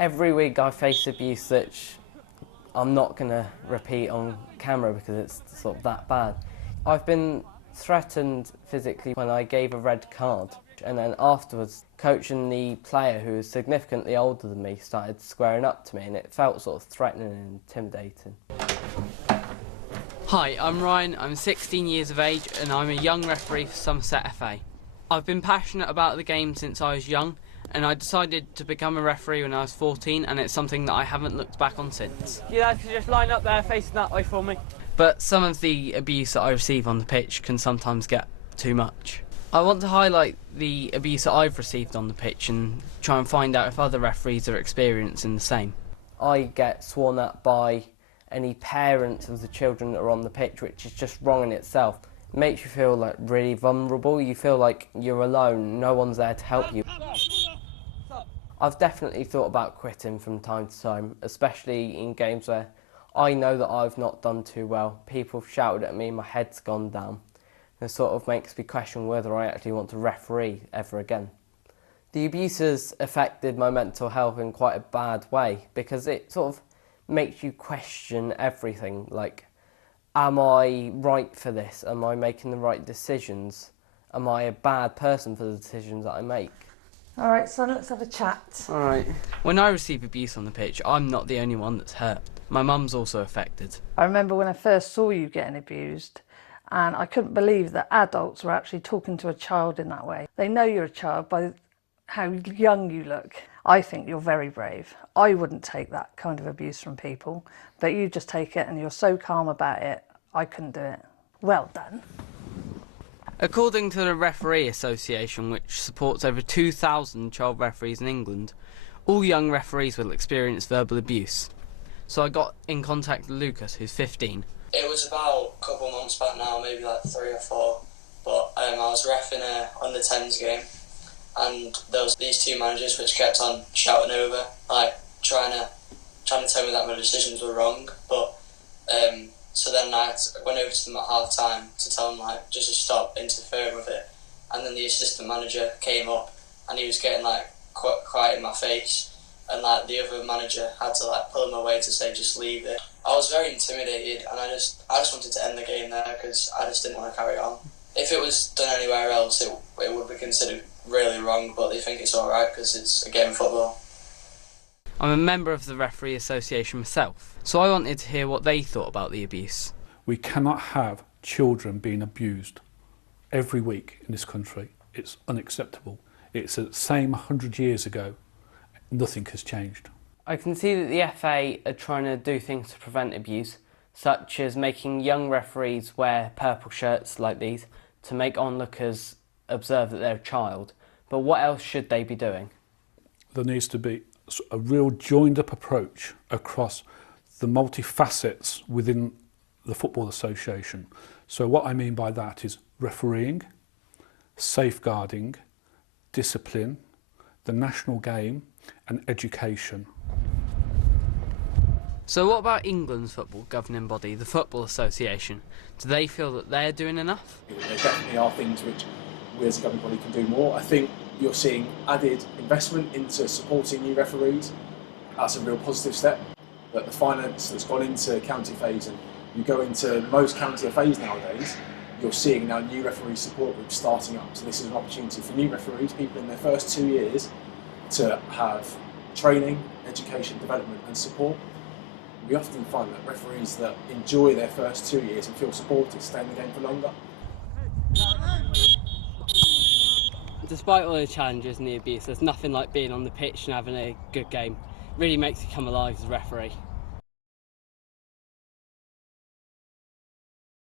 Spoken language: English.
Every week I face abuse that I'm not going to repeat on camera because it's sort of that bad. I've been threatened physically when I gave a red card, and then afterwards coach and the player, who was significantly older than me, started squaring up to me, and it felt sort of threatening and intimidating. Hi, I'm Ryan, I'm 16 years of age and I'm a young referee for Somerset FA. I've been passionate about the game since I was young, and I decided to become a referee when I was 14, and it's something that I haven't looked back on since. You lads can just line up there facing that way for me. But some of the abuse that I receive on the pitch can sometimes get too much. I want to highlight the abuse that I've received on the pitch and try and find out if other referees are experiencing the same. I get sworn at by any parents of the children that are on the pitch, which is just wrong in itself. It makes you feel like really vulnerable. You feel like you're alone, no one's there to help you. I've definitely thought about quitting from time to time, especially in games where I know that I've not done too well. People have shouted at me, my head's gone down. It sort of makes me question whether I actually want to referee ever again. The abuse has affected my mental health in quite a bad way, because it sort of makes you question everything, like, am I right for this? Am I making the right decisions? Am I a bad person for the decisions that I make? Alright, son, let's have a chat. Alright. When I receive abuse on the pitch, I'm not the only one that's hurt. My mum's also affected. I remember when I first saw you getting abused, and I couldn't believe that adults were actually talking to a child in that way. They know you're a child by how young you look. I think you're very brave. I wouldn't take that kind of abuse from people, but you just take it and you're so calm about it. I couldn't do it. Well done. According to the Referee Association, which supports over 2,000 child referees in England, all young referees will experience verbal abuse. So I got in contact with Lucas, who's 15. It was about a couple of months back now, maybe like 3 or 4, but I was reffing a under-10s game, and there was these two managers which kept on shouting over, like trying to tell me that my decisions were wrong, but so then I went over to them at half time to tell them like just to stop interfering with it, and then the assistant manager came up and he was getting like quite quiet in my face, and like the other manager had to like pull him away to say just leave it. I was very intimidated, and I just wanted to end the game there because I just didn't want to carry on. If it was done anywhere else, it would be considered really wrong, but they think it's alright because it's a game of football. I'm a member of the Referee Association myself, so I wanted to hear what they thought about the abuse. We cannot have children being abused every week in this country. It's unacceptable. It's the same 100 years ago. Nothing has changed. I can see that the FA are trying to do things to prevent abuse, such as making young referees wear purple shirts like these to make onlookers observe that they're a child. But what else should they be doing? There needs to be a real joined-up approach across the multi-facets within the Football Association. So what I mean by that is refereeing, safeguarding, discipline, the national game and education. So what about England's football governing body, the Football Association? Do they feel that they're doing enough? There definitely are things which we as a governing body can do more. I think you're seeing added investment into supporting new referees. That's a real positive step. But the finance that's gone into county phase, and you go into most county FAs nowadays, you're seeing now new referee support groups starting up. So this is an opportunity for new referees, people in their first 2 years, to have training, education, development and support. We often find that referees that enjoy their first 2 years and feel supported stay in the game for longer. Despite all the challenges and the abuse, there's nothing like being on the pitch and having a good game. It really makes you come alive as a referee.